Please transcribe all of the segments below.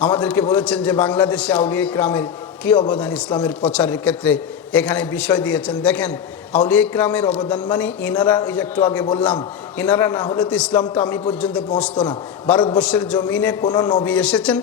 আমাদেরকে বলেছেন যে বাংলাদেশে আউলিয়া ইকরামের কি অবদান ইসলামের প্রচারের ক্ষেত্রে? এখানে বিষয় দিয়েছেন, দেখেন, আউলিয়া ইকরামের অবদান মানে ইনারা, ওই যে একটু আগে বললাম, ইনারা না হলে তো ইসলামটা আমি পর্যন্ত পৌঁছতো না। ভারতবর্ষের জমিনে কোনো নবী এসেছেন?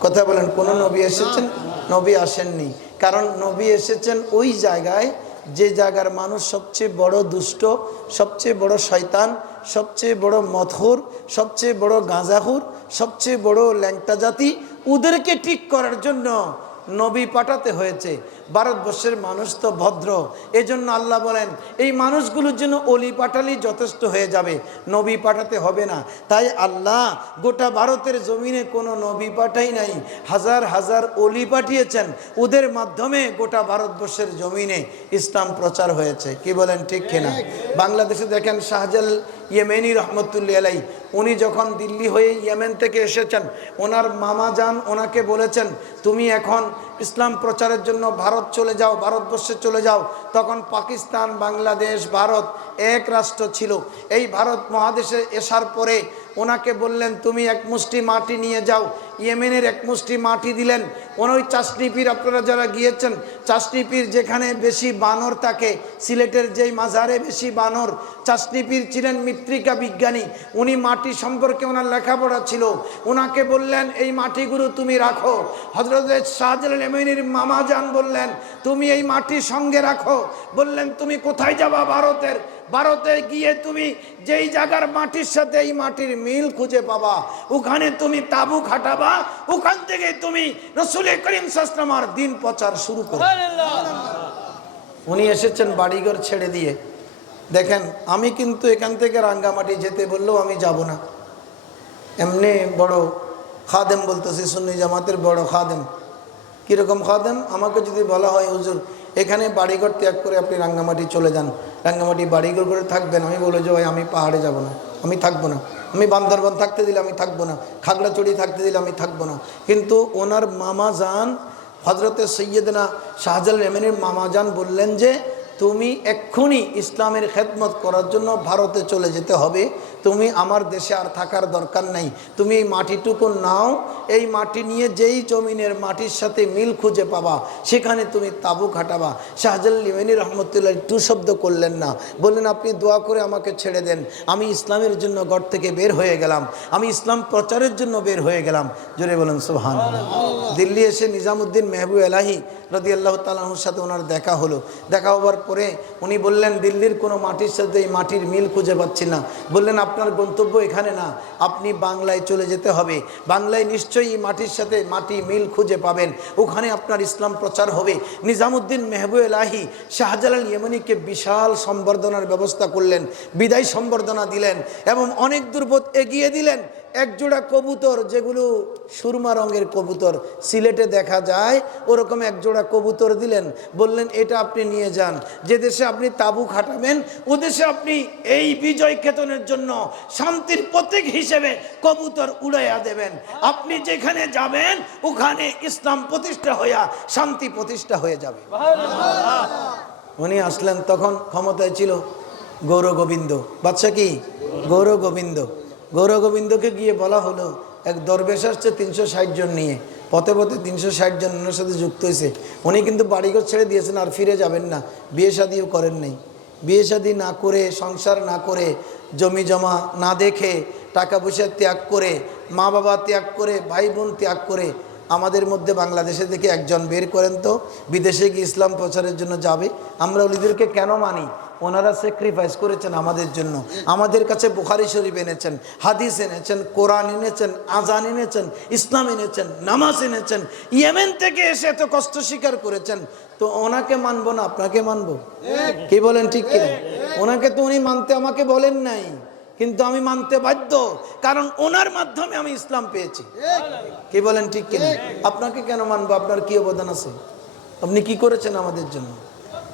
কথা বলেন, কোনো নবী এসেছেন? নবী আসেননি। কারণ নবী এসেছেন ওই জায়গায় যে জায়গার মানুষ সবচেয়ে বড় দুষ্ট, সবচেয়ে বড় শয়তান সবচেয়ে বড় মথুর, সবচেয়ে বড় গাঁজাহুর সবচেয়ে বড় ল্যাংটা জাতি, ওদেরকে ঠিক করার জন্য নবী পাঠাতে হয়েছে। ভারতবর্ষের মানুষ তো ভদ্র। এজন্য আল্লাহ বলেন, এই মানুষগুলোর জন্য অলি পাঠালেই যথেষ্ট হয়ে যাবে। নবী পাঠাতে হবে না। তাই আল্লাহ গোটা ভারতের জমিনে কোনো নবী পাঠাই নাই। হাজার হাজার অলি পাঠিয়েছেন। ওদের মাধ্যমে গোটা ভারতবর্ষের জমিনে ইসলাম প্রচার হয়েছে। কি বলেন, ঠিক কিনা? বাংলাদেশে দেখেন শাহজাল ইয়েমেনি রহমতুল্লি আলাই, উনি যখন দিল্লি হয়ে ইয়েমেন থেকে এসেছেন, ওনার মামা যান, ওনাকে বলেছেন, তুমি এখন ইসলাম প্রচারের জন্য ভারত চলে যাও, ভারতবর্ষে চলে যাও। তখন পাকিস্তান, বাংলাদেশ, ভারত এক রাষ্ট্র ছিল। এই ভারত মহাদেশে এসার পরে ওনাকে বললেন, তুমি এক মুষ্টি মাটি নিয়ে যাও। ইয়েমেনের এক মুষ্টি মাটি দিলেন। ওই চাষনি পীর আপনারা যারা গিয়েছেন চাষনি পীর যেখানে বেশি বানর থাকে, সিলেটের যেই মাজারে বেশি বানর চাষনি পীর ছিলেন মৃত্তিকা বিজ্ঞানী। উনি মাটি সম্পর্কে ওনার লেখাপড়া ছিল। ওনাকে বললেন, এই মাটিগুলো তুমি রাখো। হজরত শাহজালাল এমিনীর মামা যান বললেন, তুমি এই মাটি সঙ্গে রাখো। বললেন, তুমি কোথায় যাবা ভারতের? ভারতে গিয়ে তুমি যেই জায়গার মাটির সাথে এই মাটির মিল খুঁজে পাবা ওখানে তুমি তাবু খাটাবা ওখান থেকে তুমি রসুল করিম সাসলামার দিন প্রচার শুরু করো উনি এসেছেন বাড়িঘর ছেড়ে দিয়ে। দেখেন আমি কিন্তু এখান থেকে রাঙ্গামাটি যেতে বললেও আমি যাব না। এমনি বড় খাদেম বলতেছি সুন্নি জামাতের বড় খাদেম। কীরকম খাদেম? আমাকে যদি বলা হয়, হুজুর, এখানে বাড়িঘর ত্যাগ করে আপনি রাঙ্গামাটি চলে যান। রাঙ্গামাটি বাড়িঘর করে থাকবেন। আমি বলে যে, ভাই, আমি পাহাড়ে যাব না। আমি থাকব না। আমি বান্দরবান থাকতে দিলে আমি থাকব না। খাগড়াচড়ি থাকতে দিলে আমি থাকব না। কিন্তু ওনার মামা যান হজরতে সৈয়দনা শাহজাল রেমেনের মামা যান বললেন যে তুমি এক্ষুনি ইসলামের খেদমত করার জন্য ভারতে চলে যেতে হবে। তুমি আমার দেশে আর থাকার দরকার নাই। তুমি এই মাটিটুকু নাও। এই মাটি নিয়ে যেই জমিনের মাটির সাথে মিল খুঁজে পাবা, সেখানে তুমি তাবু খাটাবা। শাহজাল লিমেনি রহমতুল্লাহ টু শব্দ করলেন না। বললেন, আপনি দোয়া করে আমাকে ছেড়ে দেন। আমি ইসলামের জন্য গড় থেকে বের হয়ে গেলাম। আমি ইসলাম প্রচারের জন্য বের হয়ে গেলাম। জোরে বলেন সুহান দিল্লি এসে নিজামুদ্দিন মেহবু এলাহি রদি আল্লাহ তালাহুর সাথে ওনার দেখা হলো। দেখা হওয়ার পরে উনি বললেন, দিল্লির কোনো মাটির সাথে এই মাটির মিল খুঁজে পাচ্ছি না। বললেন, আপনার গন্তব্য এখানে না, আপনি বাংলায় চলে যেতে হবে। বাংলায় নিশ্চয়ই মাটির সাথে মাটি মিল খুঁজে পাবেন। ওখানে আপনার ইসলাম প্রচার হবে। নিজামুদ্দিন মেহবু এলাহি শাহজালাল ইয়েমনিকে বিশাল সম্বর্ধনার ব্যবস্থা করলেন, বিদায় সম্বর্ধনা দিলেন এবং অনেক দূরপথ এগিয়ে দিলেন। এক জোড়া কবুতর, যেগুলো সুরমা রঙের কবুতর, সিলেটে দেখা যায়, ওরকম এক জোড়া কবুতর দিলেন, বললেন, এটা আপনি নিয়ে যান। যে দেশে আপনি তাবু খাটাবেন, ও দেশে আপনি এই বিজয় কেতনের জন্য শান্তির প্রতীক হিসেবে কবুতর উড়াইয়া দেবেন। আপনি যেখানে যাবেন, ওখানে ইসলাম প্রতিষ্ঠা হইয়া শান্তি প্রতিষ্ঠা হয়ে যাবে। উনি আসলেন, তখন ক্ষমতায় ছিল গৌর গোবিন্দ বাচ্চা কি? গৌর গোবিন্দ গৌর গোবিন্দকে গিয়ে বলা হলো, এক দরবেশ আসছে তিনশো ষাট জন নিয়ে। পথে পথে তিনশো ষাট জন ওনার সাথে যুক্ত হয়েছে। উনি কিন্তু বাড়িঘর ছেড়ে দিয়েছেন, আর ফিরে যাবেন না। বিয়ে শাদিও করেন নাই। বিয়ে শাদি না করে, সংসার না করে, জমি জমা না দেখে, টাকা পয়সা ত্যাগ করে মা বাবা ত্যাগ করে ভাই বোন ত্যাগ করে, আমাদের মধ্যে বাংলাদেশে থেকে একজন বের করেন তো, বিদেশে গিয়ে ইসলাম প্রচারের জন্য যাবে। আমরা ওলিদেরকে কেন মানি? ওনারা স্যাক্রিফাইস করেছেন আমাদের জন্য। আমাদের কাছে বুখারি শরীফ এনেছেন, হাদিস এনেছেন, কোরআন এনেছেন, আজান এনেছেন, ইসলাম এনেছেন, নামাজ এনেছেন, ইয়েমেন থেকে এসে এত কষ্ট স্বীকার করেছেন, তো ওনাকে মানবো না, আপনাকে মানবো? কি বলেন ঠিক কিনা? ওনাকে তো উনি মানতে আমাকে বলেন নাই, কিন্তু আমি মানতে বাধ্য, কারণ ওনার মাধ্যমে আমি ইসলাম পেয়েছি। কি বলেন ঠিক কিনা? আপনাকে কেন মানবো? আপনার কি অবদান আছে? আপনি কি করেছেন আমাদের জন্য?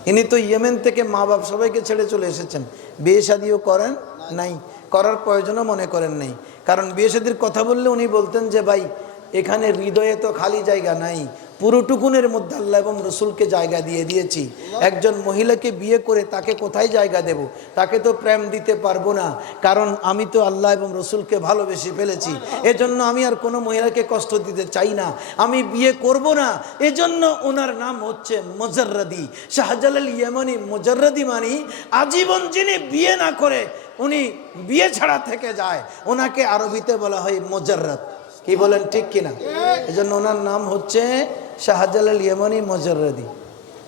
ইনি তো ইয়েমেন থেকে মা বাপ সবাইকে ছেড়ে চলে এসেছেন। বিয়ে শাদিও করেন নাই। করার প্রয়োজনও মনে করেন নাই। কারণ বিয়ে শাদির কথা বললে উনি বলতেন যে, ভাই, এখানে হৃদয়ে তো খালি জায়গা নাই। পুরোটুকুনের মধ্যে আল্লাহ এবং রসুলকে জায়গা দিয়ে দিয়েছি। একজন মহিলাকে বিয়ে করে তাকে কোথায় জায়গা দেব? তাকে তো প্রেম দিতে পারব না। কারণ আমি তো আল্লাহ এবং রসুলকে ভালোবেসে ফেলেছি। এজন্য আমি আর কোনো মহিলাকে কষ্ট দিতে চাই না। আমি বিয়ে করব না। এজন্য ওনার নাম হচ্ছে মজর্রাদি। শাহজালাল ইয়েমানি, মজর্রাদি মানি, আজীবন যিনি বিয়ে না করে, উনি বিয়ে ছাড়া থেকে যায়। ওনাকে আরবিতে বলা হয় মজর্রাত কি বলেন, ঠিক কিনা? এজন্য ওনার নাম হচ্ছে শাহজালাল ইয়েমানি মজর্রাদি।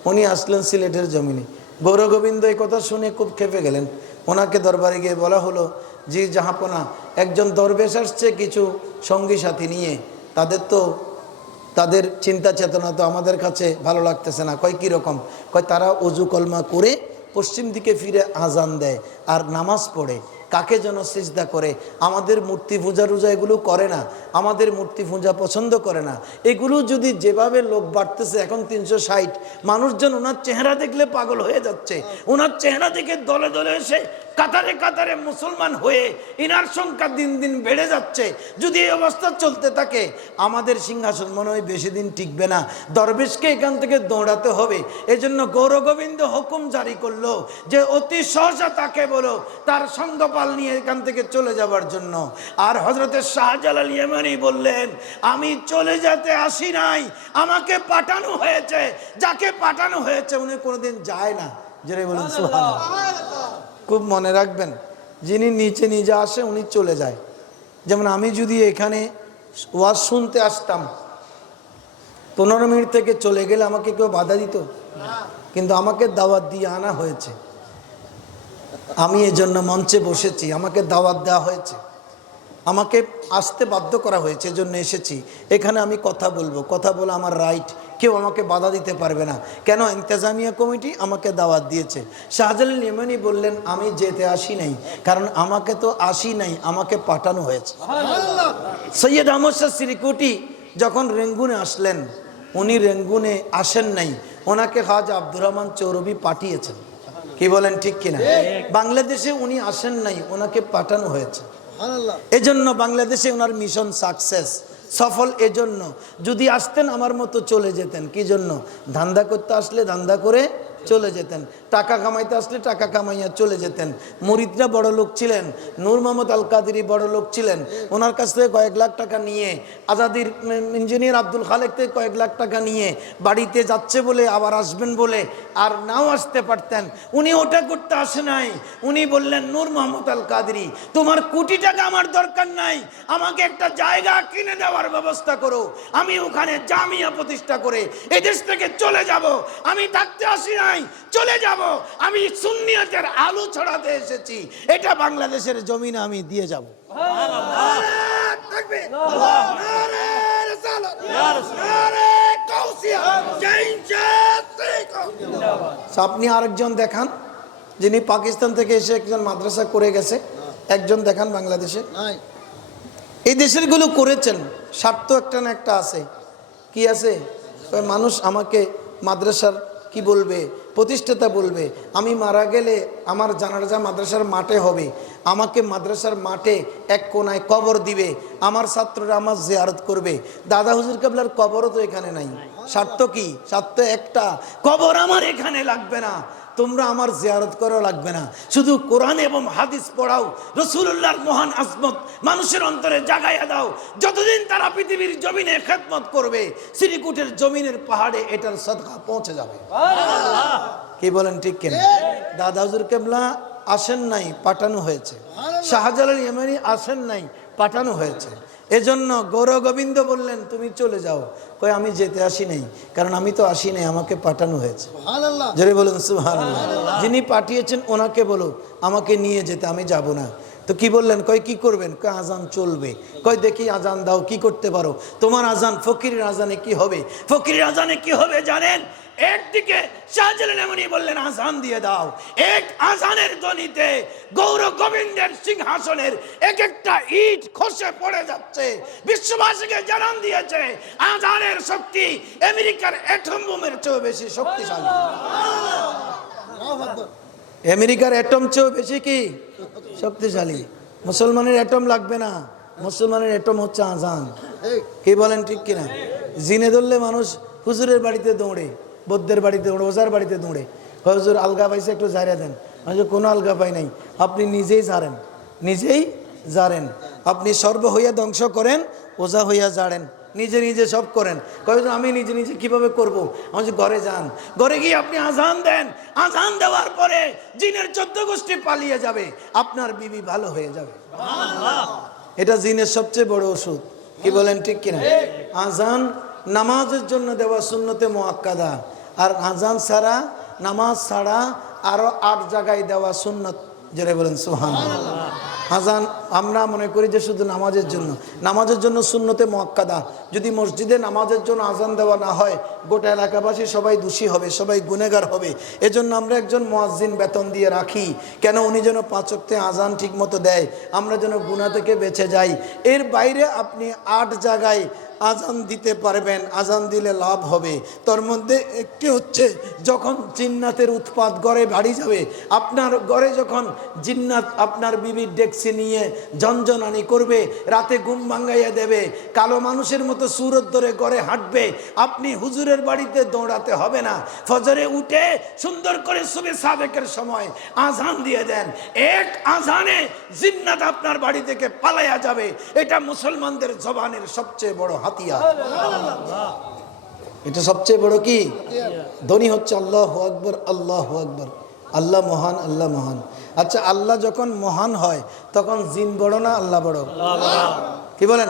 উনি আসলেন সিলেটের জমিনে। গৌরগোবিন্দ এই কথা শুনে খুব খেপে গেলেন। ওনাকে দরবারে গিয়ে বলা হলো, জি জাহাপনা, একজন দরবেশ আসছে কিছু সঙ্গী সাথী নিয়ে। তাদের তো, তাদের চিন্তা চেতনা তো আমাদের কাছে ভালো লাগতেছে না। কয় কীরকম কয় তারা অজু কলমা করে পশ্চিম দিকে ফিরে আজান দেয় আর নামাজ পড়ে। কাকে যেন সিজদা করে? আমাদের মূর্তি পূজা রোজা এগুলো করে না। আমাদের মূর্তি পূজা পছন্দ করে না। এগুলো যদি যেভাবে লোক বাড়তেছে, এখন তিনশো ষাট, মানুষজন ওনার চেহারা দেখলে পাগল হয়ে যাচ্ছে। ওনার চেহারা দেখে দলে দলে এসে কাতারে কাতারে মুসলমান হয়ে ইনার সংখ্যা দিন দিন বেড়ে যাচ্ছে। যদি এই অবস্থা চলতে থাকে আমাদের সিংহাসন মনে হয় বেশি দিন টিকবে না। দরবেশকে এখান থেকে দৌড়াতে হবে। এজন্য গৌরগোবিন্দ হুকুম জারি করল যে অতি সহসা তাকে বলো তার সঙ্গপাল নিয়ে এখান থেকে চলে যাবার জন্য। আর হজরতের শাহজালাল ইয়েমানি বললেন আমি চলে যেতে আসি নাই। আমাকে পাঠানো হয়েছে। যাকে পাঠানো হয়েছে উনি কোনোদিন যায় না। যেটা বলেন সুবহানাল্লাহ। খুব মনে রাখবেন, যিনি নিচে নিজে আসে উনি চলে যায়। যেমন আমি যদি এখানে ওয়াজ শুনতে আসতাম, পনেরো মিনিট থেকে চলে গেলে আমাকে কেউ বাধা দিত? কিন্তু আমাকে দাওয়াত দিয়ে আনা হয়েছে। আমি এজন্য মঞ্চে বসেছি, আমাকে দাওয়াত দেওয়া হয়েছে। আমাকে আসতে বাধ্য করা হয়েছে, এজন্য এসেছি। এখানে আমি কথা বলব, কথা বলে আমার রাইট আমাকে বাধা দিতে পারবে না। কেন? ইন্তেজামিয়া কমিটি আমাকে দাওয়াত দিয়েছে। শাহজালাল ইমানি বললেন আমি যেতে আসি নাই। কারণ আমাকে তো আসি নাই আমাকে পাঠানো হয়েছে। সৈয়দ আহমদ শাহ সিরিকুটি যখন রেঙ্গুনে আসলেন উনি রেঙ্গুনে আসেন নাই। ওনাকে হাজ আব্দুর রহমান চৌরবি পাঠিয়েছেন। কি বলেন ঠিক কিনা? বাংলাদেশে উনি আসেন নাই ওনাকে পাঠানো হয়েছে। এজন্য বাংলাদেশে ওনার মিশন সাকসেস সফল এজন্য। যদি আসতেন আমার মতো চলে যেতেন, কি জন্য? ধান্দা করতে আসলে ধান্দা করে চলে যেতেন। টাকা কামাইতে আসলে টাকা কামাইয়া চলে যেতেন। মরিদরা বড় লোক ছিলেন, নূর মোহাম্মদ আল কাদেরি বড় লোক ছিলেন। ওনার কাছ থেকে কয়েক লাখ টাকা নিয়ে, আজাদির ইঞ্জিনিয়ার আব্দুল খালেক থেকে কয়েক লাখ টাকা নিয়ে বাড়িতে যাচ্ছে বলে, আবার আসবেন বলে আর নাও আসতে পারতেন। উনি ওটা করতে আসে নাই। উনি বললেন, নূর মোহাম্মদ আল কাদেরি তোমার কোটি টাকা আমার দরকার নাই। আমাকে একটা জায়গা কিনে দেওয়ার ব্যবস্থা করো। আমি ওখানে জামিয়া প্রতিষ্ঠা করে এদেশ থেকে চলে যাব। আমি থাকতে আসি নাই। চলে যাব। আমি সুন্নিয়তের আলু ছড়াতে এসেছি। এটা বাংলাদেশের জমিনে আমি দিয়ে যাব। আপনি আরেকজন দেখান। যিনি পাকিস্তান থেকে এসে একজন মাদ্রাসা করে গেছে একজন দেখান বাংলাদেশে। এই দেশেরগুলো করেছেন। স্বার্থ একটা না একটা আছে। কি আছে? মানুষ আমাকে মাদ্রাসার কি বলবে? প্রতিষ্ঠাতা বলবে, আমি মারা গেলে আমার জানাজা মাদ্রাসার মাঠে হবে। আমাকে মাদ্রাসার মাঠে এক কোনায় কবর দিবে। আমার ছাত্ররা আমার জেয়ারত করবে। দাদা হুজুর কাবলার কবরও তো এখানে নাই। স্বার্থ কি? স্বার্থ একটা। কবর আমার এখানে লাগবে না। তোমরা আমার জিয়ারত করাও লাগবে না। শুধু কোরআন এবং হাদিস পড়াও রসুল্লাহর মহান আজমত মানুষের অন্তরে জাগাইয়া দাও। যতদিন তারা পৃথিবীর জমিনে খেদমত করবে শ্রীকুটের জমিনের পাহাড়ে এটার সদকা পৌঁছে যাবে। কি বলেন ঠিক কেন? দাদা হুজুর কেবলা আসেন নাই পাঠানো হয়েছে। শাহজালাল ইয়েমানি আসেন নাই পাঠানো হয়েছে। এজন্য গৌর গোবিন্দ বললেন তুমি চলে যাও। কই আমি যেতে আসি নাই কারণ আমি তো আসি নাই আমাকে পাঠানো হয়েছে। জোরে বলুন সুহান যিনি পাঠিয়েছেন ওনাকে বলো আমাকে নিয়ে যেতে আমি যাব না। তো কি বললেন? কয় কি করবেন? কয় আজান চলবে। কয় দেখি আজান দাও কি করতে পারো? তোমার আজান ফকিরের আজানে কি হবে? ফকিরের আজানে কি হবে জানেন? একদিকে শাহজালাল এমনই বললেন আজান দিয়ে দাও। এক আজানের ধ্বনিতে গৌর গোবিন্দের সিংহাসনের এক একটা ইট খসে পড়ে যাচ্ছে। বিশ্ববাসীকে জানান দিয়েছে আজানের শক্তি আমেরিকার অ্যাটম বোমের চেয়েও বেশি শক্তিশালী। আমেরিকার অ্যাটম চেয়েও বেশি কি? শক্তিশালী। মুসলমানের অ্যাটম লাগবে না। মুসলমানের অ্যাটম হচ্ছে আজান। কি বলেন ঠিক কিনা? জিনে ধরলে মানুষ হুজুরের বাড়িতে দৌড়ে বৌদ্ধের বাড়িতে দৌড়ে ওজার বাড়িতে দৌড়ে। হুজুর আলগা পাইছে একটু জারিয়া দেন। বলছি, কোনো আলগা পাই নাই। আপনি নিজেই জারেন নিজেই জারেন আপনি সর্ব হইয়া ধ্বংস করেন ওজা হইয়া জাড়েন নিজে নিজে সব করেন। কয় হুজুর, আমি নিজে নিজে কীভাবে করব? আমি বলছি, ঘরে যান। ঘরে গিয়ে আপনি আজান দেন। আজান দেওয়ার পরে জিনের চোদ্দ গোষ্ঠী পালিয়ে যাবে। আপনার বিবি ভালো হয়ে যাবে। এটা জিনের সবচেয়ে বড় ওষুধ। কি বলেন ঠিক কিনা? আজান নামাজের জন্য দেওয়া সুন্নতে মোয়াক্কাদা আর আজান ছাড়া নামাজ ছাড়া আরও আট জায়গায় দেওয়া সুন্নত। যেটা বলেন সুহান আজান আমরা মনে করি যে শুধু নামাজের জন্য। নামাজের জন্য শূন্যতে মোয়াক্কাদা। যদি মসজিদে নামাজের জন্য আজান দেওয়া না হয়, গোটা এলাকাবাসী সবাই দোষী হবে, সবাই গুনেগার হবে। এজন্য আমরা একজন মোয়াজ্জিন বেতন দিয়ে রাখি। কেন উনি যেন পাচকতে আজান ঠিকমতো দেয়? আমরা যেন গুণা থেকে বেঁচে যাই। এর বাইরে আপনি আট জায়গায় আজান দিতে পারবেন, আজান দিলে লাভ হবে। তোর মধ্যে একটি হচ্ছে, যখন জিন্নাতের উৎপাত গড়ে বাড়ি যাবে, আপনার গড়ে যখন জিন্নাত আপনার বিবির ডেক্সি নিয়ে ঝনঝনানি করবে, রাতে ঘুম ভাঙ্গাইয়া দেবে, কালো মানুষের মতো সুরত ধরে গড়ে হাঁটবে, আপনি হুজুরের বাড়িতে দৌড়াতে হবে না। ফজরে উঠে সুন্দর করে শুভে সাবেকের সময় আজান দিয়ে দেন। এক আজানে জিন্নাত আপনার বাড়ি থেকে পালাইয়া যাবে। এটা মুসলমানদের জবানের সবচেয়ে বড় হাতিয়ার এটা সবচেয়ে বড় কি? ধনী হচ্ছে আল্লাহ আকবর আল্লাহ আকবর। আল্লাহ মহান আল্লাহ মহান। আচ্ছা আল্লাহ যখন মহান হয়, তখন জিন বড় না আল্লাহ বড়? কি বলেন?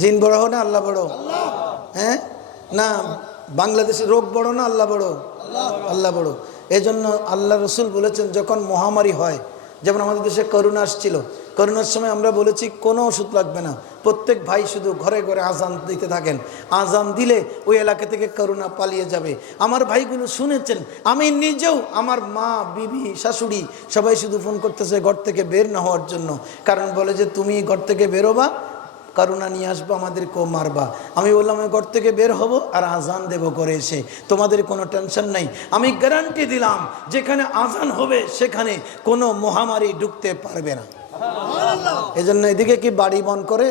জিন বড় না আল্লাহ বড়? হ্যাঁ? না বাংলাদেশের রোগ বড় না আল্লাহ বড়? আল্লাহ বড়। এই জন্য আল্লাহ রসুল বলেছেন, যখন মহামারী হয়, যেমন আমাদের দেশে করোনা আসছিল করোনার সময় আমরা বলেছি, কোনো ওষুধ লাগবে না। প্রত্যেক ভাই শুধু ঘরে ঘরে আজান দিতে থাকেন। আজান দিলে ওই এলাকা থেকে করোনা পালিয়ে যাবে। আমার ভাইগুলো শুনেছেন, আমি নিজেও আমার মা, বিবি, শাশুড়ি সবাই শুধু ফোন করতেছে ঘর থেকে বের না হওয়ার জন্য। কারণ বলে যে, তুমি ঘর থেকে বেরোবা করোনা নিয়ে আসব, আমাদেরকেও মারবা। আমি বললাম, আমি ঘর থেকে বের হব আর আজান দেব করে এসে। তোমাদের কোনো টেনশন নাই। আমি গ্যারান্টি দিলাম, যেখানে আজান হবে, সেখানে কোনো মহামারী ঢুকতে পারবে না। এজন্য এদিকে কি বাড়ি বন করে?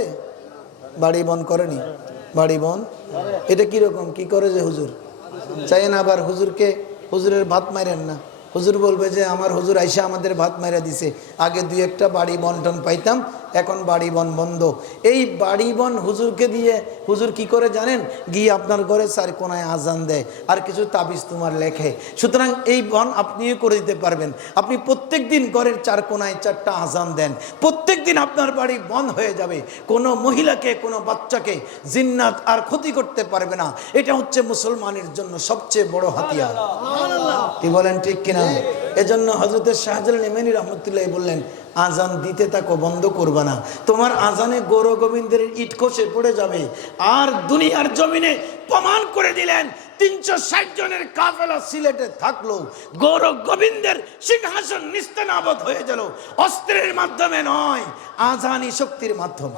বাড়ি বন করেনি। বাড়ি বন? এটা কীরকম? কি করে যে হুজুর? চাই না আবার হুজুরকে, হুজুরের ভাত মারেন না। হুজুর বলবে যে আমার হুজুর আইসা আমাদের ভাত মাইরা দিছে। আগে দুই একটা বাড়ি বন্টন পাইতাম এখন বাড়ি বন বন্ধ। এই বাড়ি বন হুজুরকে দিয়ে হুজুর কি করে জানেন? গিয়ে আপনার ঘরে চার কোনায় আজান দেয় আর কিছু তাবিজ তোমার লেখে। সুতরাং এই বন আপনিও করে দিতে পারবেন। আপনি প্রত্যেক দিন ঘরের চার কোনায় চারটা আজান দেন। প্রত্যেক দিন আপনার বাড়ি বন্ধ হয়ে যাবে। কোনো মহিলাকে কোনো বাচ্চাকে জিন্নাত আর ক্ষতি করতে পারবে না। এটা হচ্ছে মুসলমানের জন্য সবচেয়ে বড় হাতিয়ার। কি বলেন ঠিক কিনা? এজন্য হজরতের শাহজালাল ইমানি রহমতুল্লাহ বললেন আজান দিতে তাকো বন্ধ করবা না। তোমার আজানে গৌর গোবিন্দের ইট খসে পড়ে যাবে। আর দুনিয়ার জমিনে প্রমাণ করে দিলেন, তিনশো ষাট জনের কাফেলা সিলেটে থাকল। গৌর গোবিন্দের সিংহাসন নিস্তেনাবদ হয়ে গেল। অস্ত্রের মাধ্যমে নয় আজানি শক্তির মাধ্যমে।